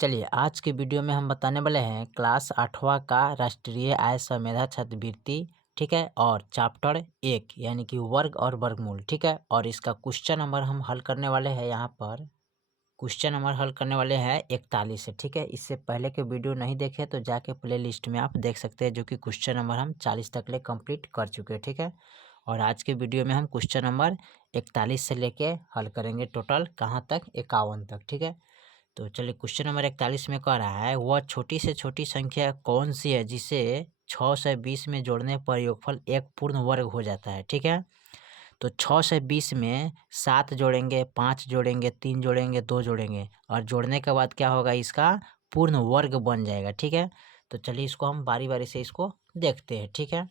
चलिए आज के वीडियो में हम बताने वाले हैं क्लास 8वां का राष्ट्रीय आय समेधा छात्रवृत्ति। ठीक है, और चैप्टर 1 यानी कि वर्ग और वर्गमूल। ठीक है, और इसका क्वेश्चन नंबर हम हल करने वाले हैं। यहाँ पर क्वेश्चन नंबर हल करने वाले हैं 41 से। ठीक है, इससे पहले के वीडियो नहीं देखे तो जाके प्ले लिस्ट में आप देख सकते हैं, जो कि क्वेश्चन नंबर हम 40 तक ले कंप्लीट कर चुके हैं। ठीक है, और आज के वीडियो में हम क्वेश्चन नंबर 41 से लेके हल करेंगे, टोटल कहाँ तक, 51 तक। ठीक है, तो चलिए क्वेश्चन नंबर 41 में कह रहा है, वह छोटी से छोटी संख्या कौन सी है जिसे 6 से 20 में जोड़ने पर योगफल एक पूर्ण वर्ग हो जाता है। ठीक है, तो 6 से 20 में 7 जोड़ेंगे, 5 जोड़ेंगे, 3 जोड़ेंगे, 2 जोड़ेंगे, और जोड़ने के बाद क्या होगा, इसका पूर्ण वर्ग बन जाएगा। ठीक है, तो चलिए इसको हम बारी बारी से इसको देखते हैं। ठीक है,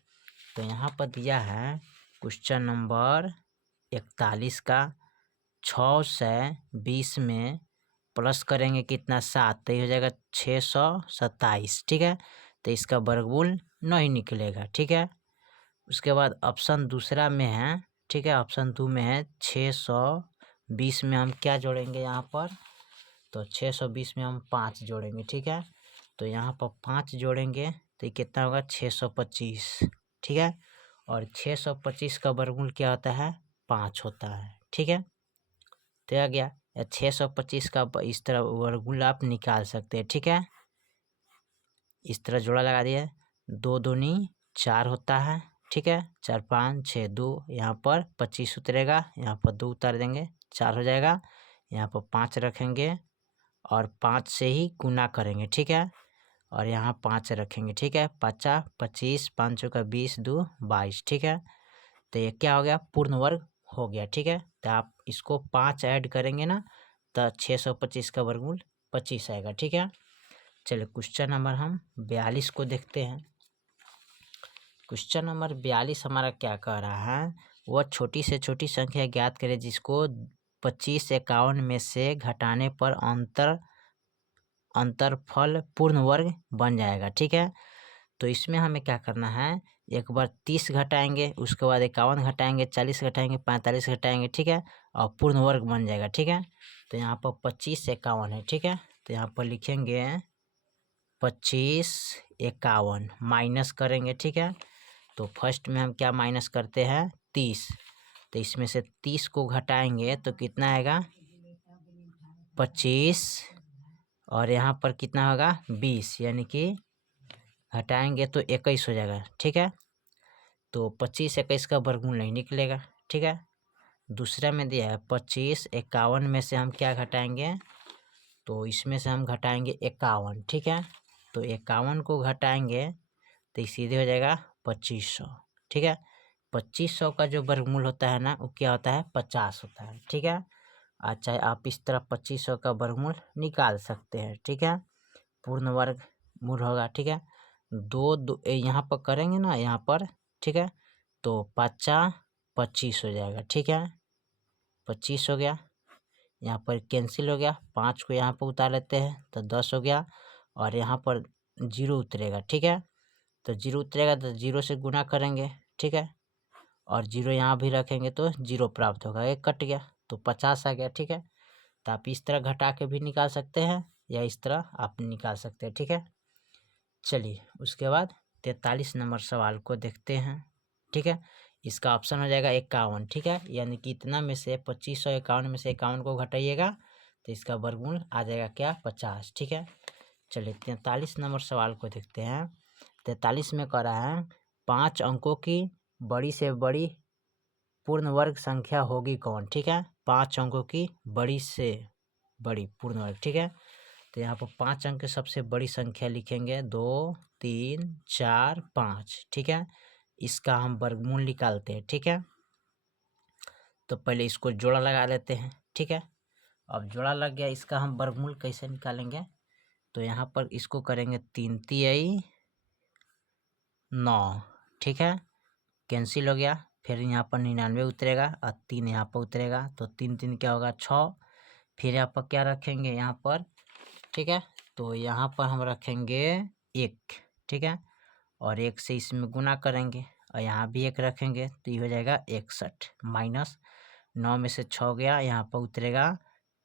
तो यहाँ पर दिया है क्वेश्चन नंबर 41 का 6 से 20 में प्लस करेंगे कितना, 7, तो ये हो जाएगा 627। ठीक है, तो इसका वर्गमूल नहीं निकलेगा। ठीक है, उसके बाद ऑप्शन दूसरा में है। ठीक है, ऑप्शन 2 में है 620 में हम क्या जोड़ेंगे यहाँ पर, तो 620 में हम 5 जोड़ेंगे। ठीक है, तो यहाँ पर 5 जोड़ेंगे तो ये कितना होगा, 625। ठीक है, और 625 का वर्गमूल क्या होता है, 5 होता है। ठीक है, तो आ गया 625 का इस तरह वर्गमूल आप निकाल सकते हैं। ठीक है, इस तरह जोड़ा लगा दिया, 2 दूनी 4 होता है। ठीक है, 4 5 6 2, यहाँ पर 25 उतरेगा, यहाँ पर 2 उतार देंगे, 4 हो जाएगा, यहाँ पर 5 रखेंगे और 5 से ही गुना करेंगे। ठीक है, और यहाँ 5 रखेंगे। ठीक है, 5 25, 5 का 20, 2 22। ठीक है, तो ये क्या हो गया, पूर्ण वर्ग हो गया। ठीक है, तो आप इसको 5 ऐड करेंगे ना, तो 625 का वर्गमूल 25 आएगा। ठीक है, चलिए क्वेश्चन नंबर हम 42 को देखते हैं। क्वेश्चन नंबर 42 हमारा क्या कह रहा है, वह छोटी से छोटी संख्या ज्ञात करें जिसको 25 51 में से घटाने पर अंतरफल पूर्ण वर्ग बन जाएगा। ठीक है, तो इसमें हमें क्या करना है, एक बार 30 घटाएंगे, उसके बाद 51 घटाएंगे, 40 घटाएंगे, 45 घटाएंगे। ठीक है, और पूर्ण वर्ग बन जाएगा। ठीक है, तो यहाँ पर 25 51 है। ठीक है, तो यहाँ पर लिखेंगे 25 51 माइनस करेंगे। ठीक है, तो फर्स्ट में हम क्या माइनस करते हैं, 30, तो इसमें से 30 को घटाएंगे तो कितना आएगा, 25, और यहाँ पर कितना होगा, 20, यानी कि हटाएंगे तो 21 हो जाएगा। ठीक है, तो 25 21 का वर्गमूल नहीं निकलेगा। ठीक है, दूसरा में दिया है 25 51 में से हम क्या घटाएंगे, तो इसमें से हम घटाएंगे 51। ठीक है, तो 51 को घटाएंगे तो सीधे हो जाएगा 2500। ठीक है, 2500 का जो वर्गमूल होता है ना, वो क्या होता है, 50 होता है। ठीक है, अच्छा आप इस तरह 2500 का वर्गमूल निकाल सकते हैं। ठीक है, पूर्ण वर्गमूल होगा। ठीक है, दो यहाँ पर करेंगे ना, यहाँ पर। ठीक है, तो 5 25 हो जाएगा। ठीक है, 25 हो गया, यहाँ पर कैंसिल हो गया, 5 को यहाँ पर उतार लेते हैं तो 10 हो गया, और यहाँ पर 0 उतरेगा। ठीक है, तो 0 उतरेगा तो 0 से गुना करेंगे। ठीक है, और 0 यहाँ भी रखेंगे तो 0 प्राप्त होगा, एक कट गया तो 50 आ गया। ठीक है, तो आप इस तरह घटा के भी निकाल सकते हैं या इस तरह आप निकाल सकते हैं। ठीक है, चलिए उसके बाद 43 नंबर सवाल को देखते हैं। ठीक है, इसका ऑप्शन हो जाएगा 51। ठीक है, यानी कि इतना में से 2551 में से 51 को घटाइएगा तो इसका वर्गमूल आ जाएगा क्या, 50। ठीक है, चलिए 43 नंबर सवाल को देखते हैं। 43 में कह रहा है, 5 अंकों की बड़ी से बड़ी पूर्ण वर्ग संख्या होगी कौन। ठीक है, 5 अंकों की बड़ी से बड़ी पूर्ण वर्ग। ठीक है, तो यहाँ पर 5 अंक की सबसे बड़ी संख्या लिखेंगे, 2 3 4 5। ठीक है, इसका हम वर्गमूल निकालते हैं। ठीक है, तो पहले इसको जोड़ा लगा लेते हैं। ठीक है, अब जोड़ा लग गया, इसका हम वर्गमूल कैसे निकालेंगे, तो यहाँ पर इसको करेंगे 3 तिहाई 9। ठीक है, कैंसिल हो गया, फिर यहाँ पर 99 उतरेगा और 3 यहाँ पर उतरेगा, तो 3 3 क्या होगा, 6। फिर यहाँ पर क्या रखेंगे, यहाँ पर। ठीक है, तो यहाँ पर हम रखेंगे 1। ठीक है, और 1 से इसमें गुना करेंगे और यहाँ भी 1 रखेंगे तो ये हो जाएगा 61, माइनस 9 में से 6 गया, यहाँ पर उतरेगा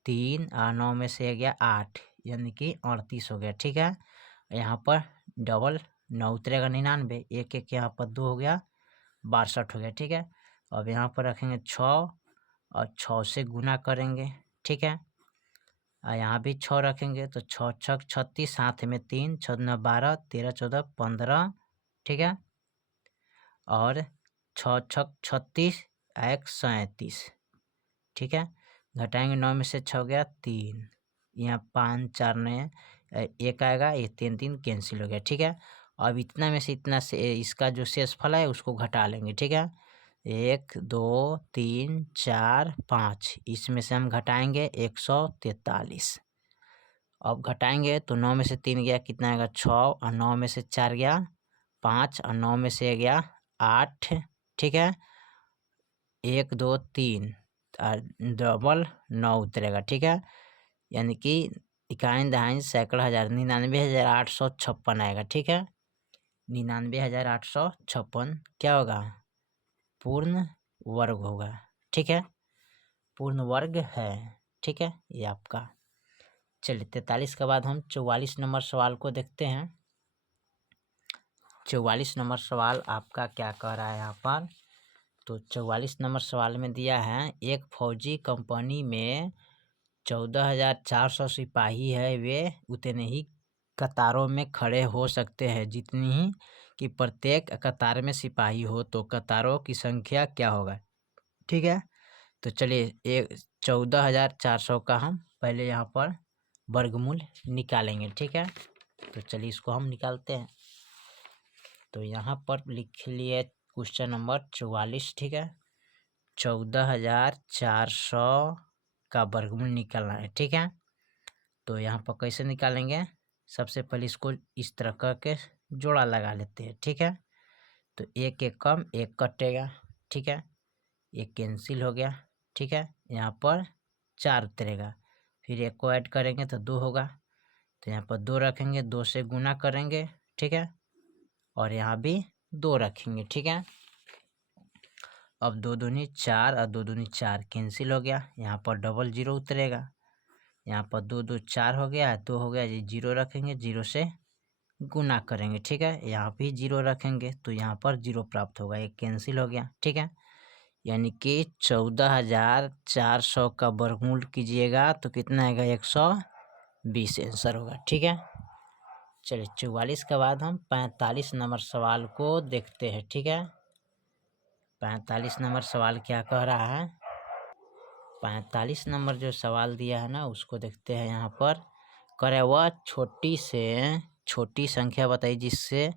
3 और 9 में से गया 8, यानी कि 38 हो गया। ठीक है, यहाँ पर डबल 9 उतरेगा 99, एक एक यहाँ पर 2 हो गया 62 हो गया। ठीक है, अब यहाँ पर रखेंगे 6 और 6 से गुना करेंगे। ठीक है, और यहाँ भी 6 रखेंगे तो 6 छक 36, साथ में 3, 6 दूना 12, 13 14 15। ठीक है, और 6 छक 36, 1 37। ठीक है, घटाएंगे 9 में से 6 गया 3, यहाँ 5 4 नए 1 आएगा, ये 3 3 कैंसिल हो गया। ठीक है, अब इतना में से इतना से इसका जो शेषफल है उसको घटा लेंगे। ठीक है, 1 2 3 4 5, इसमें से हम घटाएंगे 143। अब घटाएंगे तो 9 में से 3 गया कितना आएगा 6, और 9 में से 4 गया 5, और 9 में से गया 8। ठीक है, 1 2 3 डबल 9 उतरेगा। ठीक है, यानी कि इकाई दहाई सैकड़ा हज़ार 99,856 आएगा। ठीक है, 99,856 क्या होगा, पूर्ण वर्ग होगा। ठीक है, पूर्ण वर्ग है। ठीक है, ये आपका। चलिए 43 के बाद हम 44 नंबर सवाल को देखते हैं। 44 नंबर सवाल आपका क्या कह रहा है यहाँ पर, तो 44 नंबर सवाल में दिया है, एक फौजी कंपनी में 14,400 सिपाही है, वे उतने ही कतारों में खड़े हो सकते हैं जितनी ही कि प्रत्येक कतार में सिपाही हो, तो कतारों की संख्या क्या होगा। ठीक है, तो चलिए 14,400 का हम पहले यहाँ पर वर्गमूल निकालेंगे। ठीक है, तो चलिए इसको हम निकालते हैं। तो यहाँ पर लिख लिए क्वेश्चन नंबर 44। ठीक है, 14,400 का वर्गमूल निकालना है। ठीक है, तो यहाँ पर कैसे निकालेंगे, सबसे पहले इसको इस तरह करके जोड़ा लगा लेते हैं। ठीक है, तो एक एक कम एक कटेगा। ठीक है, एक कैंसिल हो गया। ठीक है, यहाँ पर 4 उतरेगा, फिर एक को ऐड करेंगे तो 2 होगा, तो यहाँ पर 2 रखेंगे, 2 से गुना करेंगे। ठीक है, और यहाँ भी 2 रखेंगे। ठीक है, अब 2 दूनी 4 और 2 दूनी 4 कैंसिल हो गया, यहाँ पर डबल 0 उतरेगा, यहाँ पर 2 2 4 हो गया, 2 हो गया, 0 रखेंगे, 0 से गुना करेंगे। ठीक है, यहाँ भी 0 रखेंगे तो यहाँ पर 0 प्राप्त होगा, एक कैंसिल हो गया। ठीक है, यानी कि 14,400 का वर्गमूल कीजिएगा तो कितना आएगा, 120 आंसर होगा। ठीक है, चलिए 44 के बाद हम 45 नंबर सवाल को देखते हैं। ठीक है, 45 नंबर सवाल क्या कह रहा है, 45 नंबर जो सवाल दिया है ना उसको देखते हैं। यहाँ पर करे वह छोटी से छोटी संख्या बताइए जिससे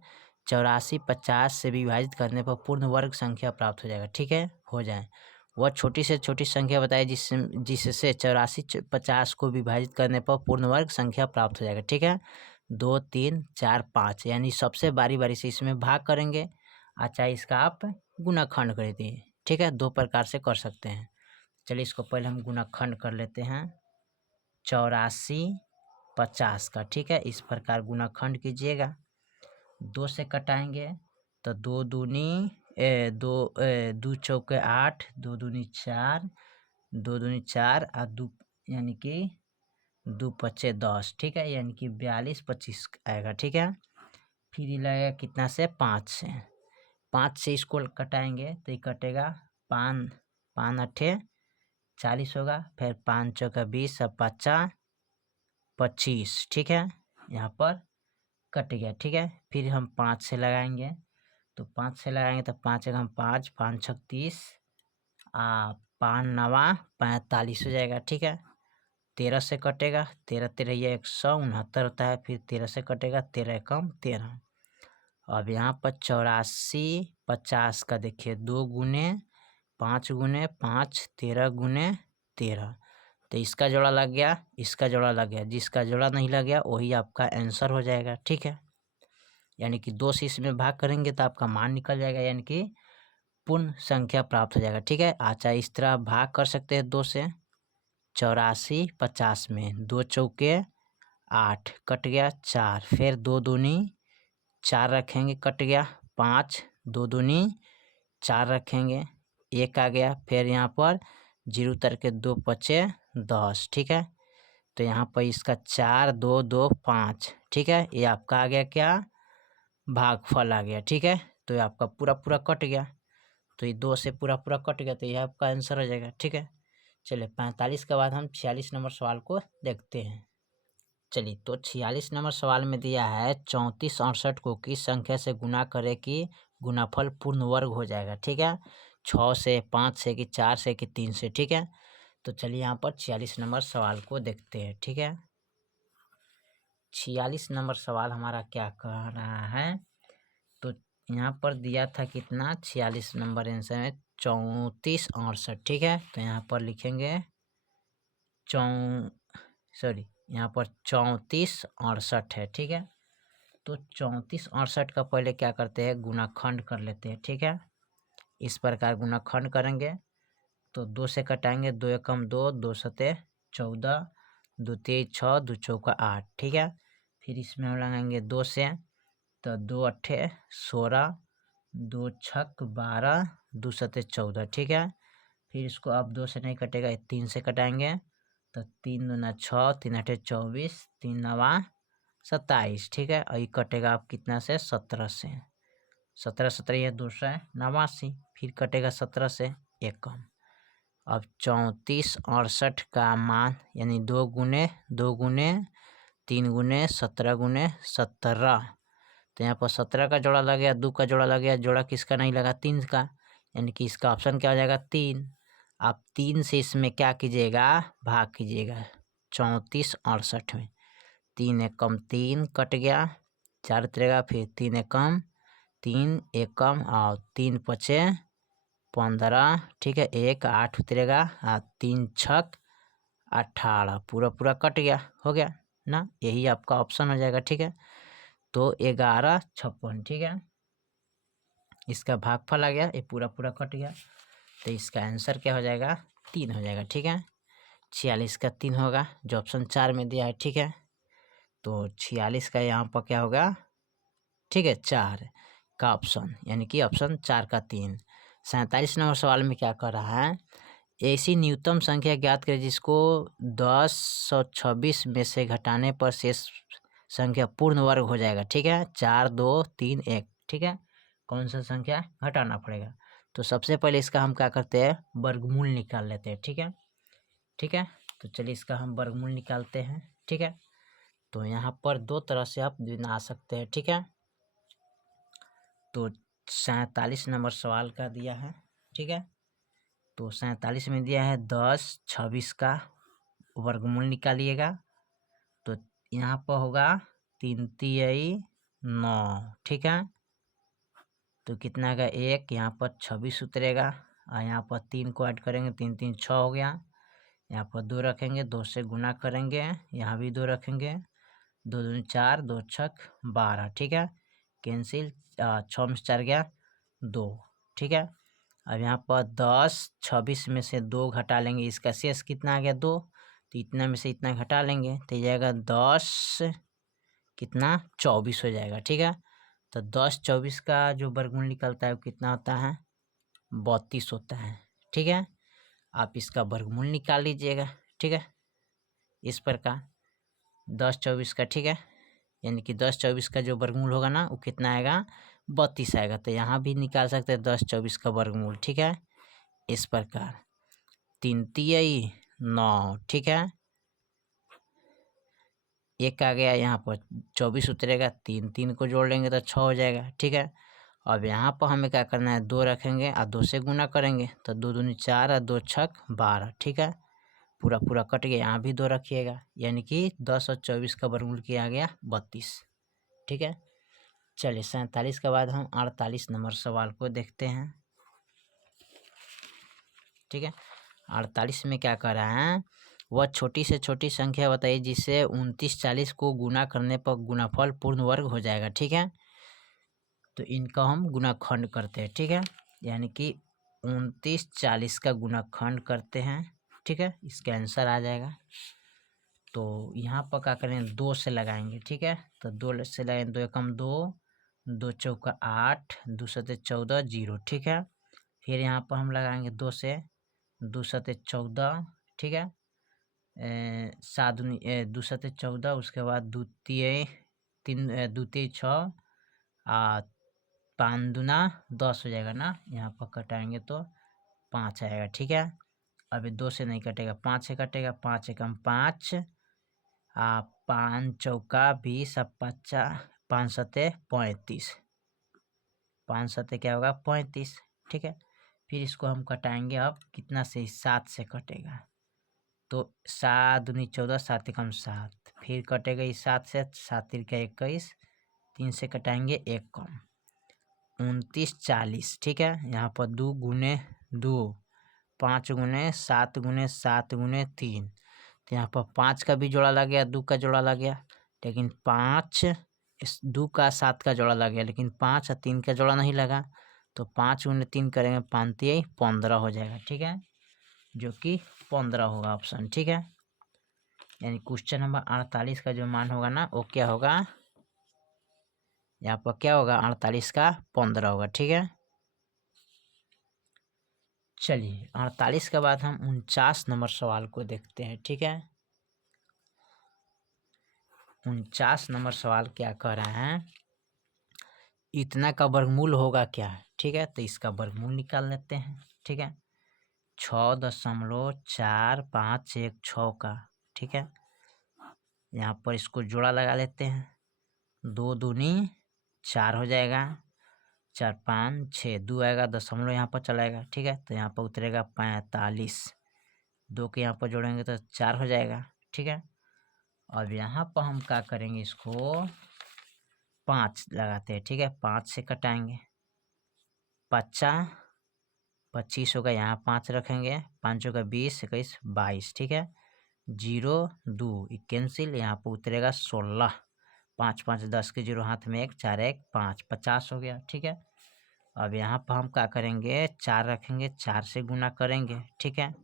84 50 से विभाजित करने पर पूर्ण वर्ग संख्या प्राप्त हो जाएगा। ठीक है, हो जाए, वह छोटी से छोटी संख्या बताइए जिससे 84 50 को विभाजित करने पर पूर्ण वर्ग संख्या प्राप्त हो जाएगा। ठीक है, 2 3 4 5, यानी सबसे बारी बारी से इसमें भाग करेंगे। अच्छा, इसका आप गुणाखंड कर दिए। ठीक है, 2 प्रकार से कर सकते हैं। चलिए इसको पहले हम गुणाखंड कर लेते हैं 84 50 का। ठीक है, इस प्रकार गुणाखंड कीजिएगा, 2 से कटाएंगे तो 2 दूनी 2 चौके 8, 2 दूनी 4, 2 दूनी 4 और 2 यानी कि 2 पचे 10। ठीक है, यानी कि 42 25 आएगा। ठीक है, फिर ये लगेगा कितना से 5 से इसको कटाएंगे तो ये कटेगा 5 5 अठे 40 होगा, फिर 5 चौका 20 और 5 25। ठीक है, यहाँ पर कट गया। ठीक है, फिर हम 5 से लगाएंगे तो 5 से लगाएंगे तो 5 एक हम 5 5 छक 30 5 नवा 45 हो जाएगा। ठीक है, 13 से कटेगा, 13 13 ये 169 होता है, फिर 13 से कटेगा, 13 कम 13। अब यहाँ पर 84 50 का देखिए 2 गुने 5 गुने 5 13 गुने 13, तो इसका जोड़ा लग गया, इसका जोड़ा लग गया, जिसका जोड़ा नहीं लग गया वही आपका आंसर हो जाएगा। ठीक है, यानी कि 2 से इसमें भाग करेंगे तो आपका मान निकल जाएगा, यानी कि पूर्ण संख्या प्राप्त हो जाएगा। ठीक है, अच्छा इस तरह भाग कर सकते हैं 2 से 84 50 में, 2 चौके 8 कट गया 4, फिर 2 दूनी 4 रखेंगे कट गया 5, 2 दूनी 4 रखेंगे 1 आ गया, फिर यहाँ पर 0 उतर के 2 पचे 10। ठीक है, तो यहाँ पर इसका 4 2 2 5, ठीक है। ये आपका आ गया क्या, भागफल आ गया, ठीक है। तो ये आपका पूरा पूरा कट गया, तो ये 2 से पूरा पूरा कट गया, तो ये आपका आंसर हो जाएगा, ठीक है। चलिए 45 के बाद हम 46 नंबर सवाल को देखते हैं। चलिए तो 46 नंबर सवाल में दिया है 34 68 को किस संख्या से गुना करे कि गुनाफल पूर्ण वर्ग हो जाएगा, ठीक है। 6 से, 5 से, कि 4 से, कि 3 से, ठीक है। तो चलिए यहाँ पर 46 नंबर सवाल को देखते हैं, ठीक है। 46 नंबर सवाल हमारा क्या कह रहा है, तो यहाँ पर दिया था कितना, 46 नंबर आंसर में 34 68, ठीक है। तो यहाँ पर लिखेंगे यहाँ पर 34 68 है, ठीक है। तो 34 68 का पहले क्या करते हैं, गुणाखंड कर लेते हैं, ठीक है। इस प्रकार गुणाखंड करेंगे तो 2 से कटाएंगे, 2 एकम 2, 2 सते 14, 2 तेईस 6, 2 चौका 8, ठीक है। फिर इसमें हम लगाएंगे 2 से, तो 2 अट्ठे 16, 2 छक 12, 2 सते 14, ठीक है। फिर इसको अब 2 से नहीं कटेगा, 3 से कटाएंगे, तो 3 दूना 6, 3 अठे 24, 3 नवा 27, ठीक है। और ये कटेगा आप कितना से, 17 से, 17 17 ये 289, फिर कटेगा 17 से, एक कम। अब 34 68 का मान यानी 2 गुने 2 गुने 3 गुने 17 गुने 17, तो यहाँ पर 17 का जोड़ा लग गया, 2 का जोड़ा लग गया, जोड़ा किसका नहीं लगा, 3 का, यानी कि इसका ऑप्शन क्या हो जाएगा, 3। आप 3 से इसमें क्या कीजिएगा, भाग कीजिएगा 34 68 में, 3 एकम 3 कट गया, 4 उतरेगा, फिर 3 एकम 3 एकम और 3 पचे 15, ठीक है। 1 8 उतरेगा और 3 छक 18, पूरा पूरा कट गया, हो गया ना, यही आपका ऑप्शन हो जाएगा, ठीक है। तो 11 56, ठीक है। इसका भागफल आ गया, ये पूरा पूरा कट गया, तो इसका आंसर क्या हो जाएगा, 3 हो जाएगा, ठीक है। 46 का 3 होगा, जो ऑप्शन 4 में दिया है, ठीक है। तो 46 का यहाँ पर क्या होगा, ठीक है, 4 का ऑप्शन, यानी कि ऑप्शन 4 का 3। 47 नंबर सवाल में क्या कर रहा है, ऐसी न्यूनतम संख्या ज्ञात करें जिसको 1026 में से घटाने पर शेष संख्या पूर्ण वर्ग हो जाएगा, ठीक है। 4 2 3 1, ठीक है। कौन सा संख्या घटाना पड़ेगा, तो सबसे पहले इसका हम क्या करते हैं, वर्गमूल निकाल लेते हैं, ठीक है, ठीक है। तो चलिए इसका हम वर्गमूल निकालते हैं, ठीक है। तो यहाँ पर 2 तरह से आप बना सकते हैं, ठीक है। तो 47 नंबर सवाल का दिया है, ठीक है। तो 47 में दिया है 10 26 का वर्गमूल निकालिएगा, तो यहाँ पर होगा 3 तिहाई 9, ठीक है। तो कितना का 1, यहाँ पर 26 उतरेगा, और यहाँ पर 3 को ऐड करेंगे, 3 3 6 हो गया, यहाँ पर 2 रखेंगे, 2 से गुना करेंगे, यहाँ भी 2 रखेंगे, 2 दूनी 4, 2 छक 12, ठीक है। कैंसिल, 6 में से 4 गया 2, ठीक है। अब यहाँ पर 10 26 में से 2 घटा लेंगे, इसका शेष कितना आ गया 2, तो इतना में से इतना घटा लेंगे, तो ये जाएगा 10 कितना 24 हो जाएगा, ठीक है। तो 10 24 का जो वर्गमूल निकलता है वो कितना होता है, 32 होता है, ठीक है। आप इसका वर्गमूल निकाल लीजिएगा, ठीक है, इस प्रकार 10 24 का, ठीक है, यानी कि 10 24 का जो वर्गमूल होगा ना वो कितना आएगा, 32 आएगा। तो यहाँ भी निकाल सकते हैं 10 24 का वर्गमूल, ठीक है, इस प्रकार 3 तिहाई 9, ठीक है। एक आ गया, यहाँ पर 24 उतरेगा, 3 3 को जोड़ लेंगे तो 6 हो जाएगा, ठीक है। अब यहाँ पर हमें क्या करना है, 2 रखेंगे और 2 से गुना करेंगे, तो 2 दूनी 4 और 2 छक 12, ठीक है। पूरा पूरा कट गया, यहाँ भी 2 रखिएगा, यानी कि 10 और 24 का वर्गमूल किया गया 32, ठीक है। चलिए 47 के बाद हम 48 नंबर सवाल को देखते हैं, ठीक है। 48 में क्या कर रहा है, वह छोटी से छोटी संख्या बताइए जिससे 29 40 को गुना करने पर गुणाफल पूर्ण वर्ग हो जाएगा, ठीक है। तो इनका हम गुणाखंड करते हैं, ठीक है, यानी कि 29 40 का गुणाखंड करते हैं, ठीक है, इसका आंसर आ जाएगा। तो यहाँ पर क्या करें, 2 से लगाएंगे, ठीक है। तो 2 से लगाएंगे, 2 एकम 2, 2 चौका 8, 2 सते 14 0, ठीक है। फिर यहाँ पर हम लगाएंगे 2 से, 2 सते 14, ठीक है। सात दो सते 14, उसके बाद द्वितीय 6 5 दूना 10 हो जाएगा ना, यहाँ पर कटाएंगे तो 5 आएगा। ठीक है, अभी 2 से नहीं कटेगा, 5 से कटेगा, 5 एकम 5, 5 चौका 20, 5 सते 35, 5 सते क्या होगा 35। ठीक है, फिर इसको हम कटाएंगे, अब कितना से 7 से कटेगा, तो 7 दूनी 14, 7 एकम 7, फिर कटेगा इस 7 से, 7 तिरका 21, 3 से कटाएंगे 1 कम 29, 40। ठीक है, यहाँ पर 2 गुने 2, 5 गुने 7 गुने 7 गुने 3, तो यहाँ पर 5 का भी जोड़ा लग गया, 2 का जोड़ा लग गया, लेकिन 5 इस 2 का 7 का जोड़ा लग गया, लेकिन 5 और 3 का जोड़ा नहीं लगा, तो 5 गुने 3 करेंगे 5 15 हो जाएगा। ठीक है, जो कि 15 होगा ऑप्शन। ठीक है, यानी क्वेश्चन नंबर 48 का जो मान होगा ना, वो क्या होगा, यहाँ पर क्या होगा 48 का 15 होगा। ठीक है, चलिए 48 के बाद हम 49 नंबर सवाल को देखते हैं। ठीक है, 49 नंबर सवाल क्या कह रहा है, इतना का वर्गमूल होगा क्या। ठीक है, तो इसका वर्गमूल निकाल लेते हैं। ठीक है, 6.451 का। ठीक है, यहाँ पर इसको जोड़ा लगा लेते हैं, 2 दूनी 4 हो जाएगा, 4 5 6, 2 आएगा, दशमलव यहाँ पर चलाएगा। ठीक है, तो यहाँ पर उतरेगा 45, 2 के यहाँ पर जोड़ेंगे तो 4 हो जाएगा। ठीक है, अब यहाँ पर हम क्या करेंगे, इसको 5 लगाते हैं। ठीक है, 5 से कटाएंगे, 25 होगा, यहाँ 5 रखेंगे, 5 होगा 20, 21, 22। ठीक है, 0 2 कैंसिल, यहाँ पर उतरेगा 16, 5 5 10 के 0 हाथ में 1, 4 1 5, 50 हो गया। ठीक है, अब यहाँ पर हम क्या करेंगे, 4 रखेंगे, 4 से गुना करेंगे। ठीक है,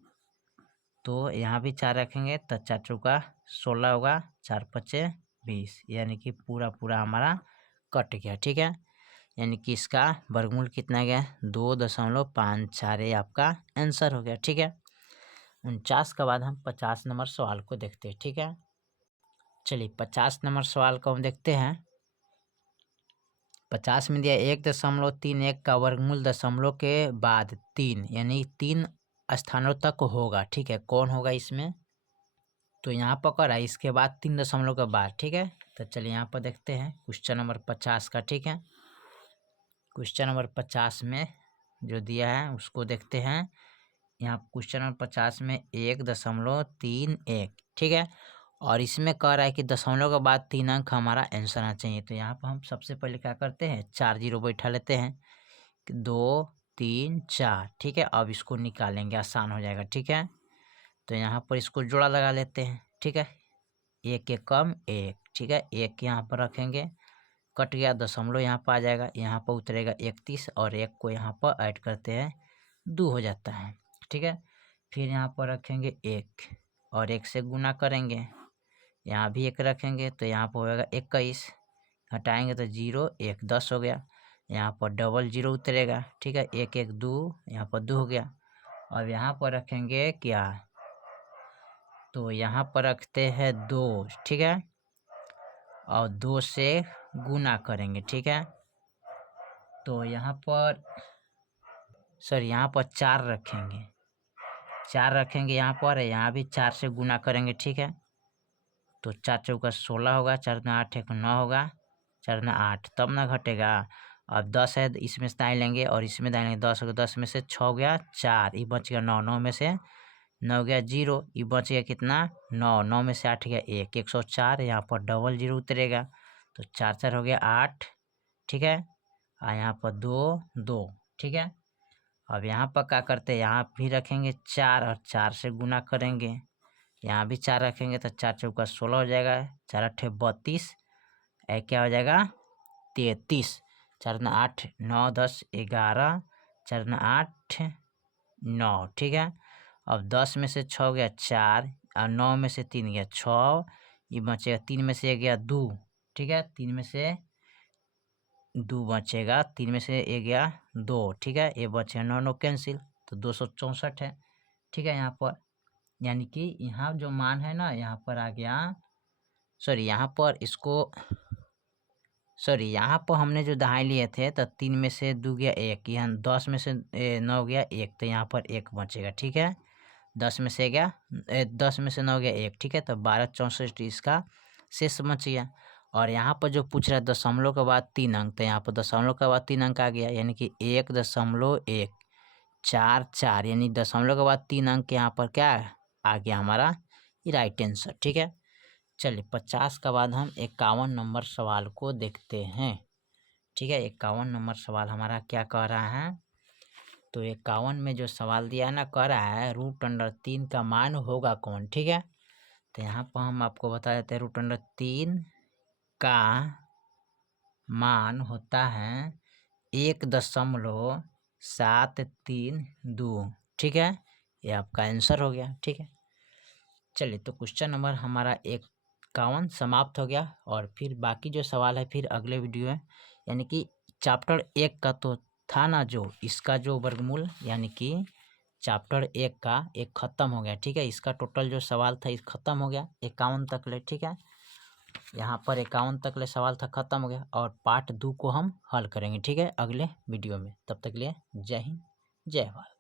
तो यहाँ भी 4 रखेंगे, तो 4 चौका 16 होगा, 4 5 20, यानी कि पूरा पूरा हमारा कट गया। ठीक है, यानी कि इसका वर्गमूल कितना गया, 2.54, ये आपका आंसर हो गया। ठीक है, 49 के बाद हम 50 नंबर सवाल को देखते हैं। ठीक है, चलिए 50 नंबर सवाल को हम देखते हैं। 50 में दिया 1.31 का वर्गमूल दशमलव के बाद 3, यानी 3 स्थानों तक होगा। ठीक है, कौन होगा इसमें, तो यहाँ पर करा इसके बाद 3 दशमलव के बाद। ठीक है, तो चलिए यहाँ पर देखते हैं क्वेश्चन नंबर 50 का। ठीक है, क्वेश्चन नंबर 50 में जो दिया है उसको देखते हैं। यहाँ क्वेश्चन नंबर 50 में 1.31। ठीक है, और इसमें कह रहा है कि दशमलव के बाद 3 अंक हमारा आंसर आना चाहिए। तो यहाँ पर हम सबसे पहले क्या करते हैं, 4 जीरो बैठा लेते हैं, 2 3 4। ठीक है, अब इसको निकालेंगे, आसान हो जाएगा। ठीक है, तो यहाँ पर इसको जोड़ा लगा लेते हैं। ठीक है, 1 एकम 1। ठीक है, 1 यहाँ पर रखेंगे, कट गया, दशमलव यहाँ पर आ जाएगा, यहाँ पर उतरेगा 31, और 1 को यहाँ पर ऐड करते हैं, 2 हो जाता है। ठीक है, फिर यहाँ पर रखेंगे 1, और 1 से गुना करेंगे, यहाँ भी 1 रखेंगे, तो यहाँ पर होगा 21, हटाएंगे तो 0 1 10 हो गया, यहाँ पर डबल 0 उतरेगा। ठीक है, 1 1 2, यहाँ पर 2 हो गया। अब यहाँ पर रखेंगे क्या, तो यहाँ पर रखते हैं 2। ठीक है, और 2 से गुना करेंगे। ठीक है, तो यहाँ पर यहाँ पर 4 रखेंगे, 4 रखेंगे यहाँ पर, यहाँ भी 4 से गुना करेंगे। ठीक है, तो 4 चौका 16 होगा, 4 दूना 8 एक 9 होगा, 4 दूना 8, तब ना घटेगा। अब 10 है, इसमें से दाएँ लेंगे और इसमें दाएँ लेंगे, 10 होगा, 10 में से 6 हो गया 4, ये बच गया 9, 9 में से 9 गया 0, ये बच गया कितना 9, 9 में से 8 गया 1, 104, यहाँ पर डबल 0 उतरेगा, तो 4 4 हो गया 8। ठीक है, और यहाँ पर 2 2। ठीक है, अब यहाँ पर क्या करते हैं, यहाँ भी रखेंगे 4, और 4 से गुना करेंगे, यहाँ भी 4 रखेंगे, तो 4 चौका 16 हो जाएगा, 4 8 32, क्या हो जाएगा 33, 4 दूना 8 9 10 11, 4 दूना 8 9। ठीक है, अब 10 में से 6 गया 4, और 9 में से 3 गया 6, ये बचेगा 3 में से 1 गया 2। ठीक है, 3 में से 2 बचेगा, 3 में से 1 गया 2। ठीक है, ये बचेगा 9 9 कैंसिल, तो 264 है। ठीक है, यहाँ पर यानी कि यहाँ जो मान है ना, यहाँ पर आ गया, सॉरी यहाँ पर इसको, सॉरी यहाँ पर हमने जो दहाई लिए थे तो 3 में से 2 गया 1, यहाँ 10 में से 9 गया 1, तो यहाँ पर 1 बचेगा। ठीक है, 10 में से गया 10 में से 9 गया 1, ठीक है, तो 12 64 इसका शेष बच गया। और यहाँ पर जो पूछ रहा है दशमलव के बाद 3 अंक, तो यहाँ पर दशमलव के बाद 3 अंक आ गया, यानी कि 1.144, यानी दशमलव के बाद 3 अंक यहाँ पर क्या आ गया हमारा, ये राइट आंसर। ठीक है, चलिए 50 का बाद हम 51 नंबर सवाल को देखते हैं। ठीक है, 51 नंबर सवाल हमारा क्या कह रहा है, तो 51 में जो सवाल दिया है ना, कह रहा है √3 का मान होगा कौन। ठीक है, तो यहाँ पर हम आपको बता देते हैं √3 का मान होता है 1.732। ठीक है, ये आपका आंसर हो गया। ठीक है, चलिए तो क्वेश्चन नंबर हमारा 51 समाप्त हो गया। और फिर बाकी जो सवाल है फिर अगले वीडियो है, यानी कि चैप्टर 1 का तो था ना, जो इसका जो वर्गमूल, यानी कि चैप्टर 1 का एक ख़त्म हो गया। ठीक है, इसका टोटल जो सवाल था इस ख़त्म हो गया 51 तक ले। ठीक है, यहाँ पर 51 तक ले सवाल था, ख़त्म हो गया। और पार्ट 2 को हम हल करेंगे। ठीक है, अगले वीडियो में। तब तक के लिए जय हिंद, जय भारत।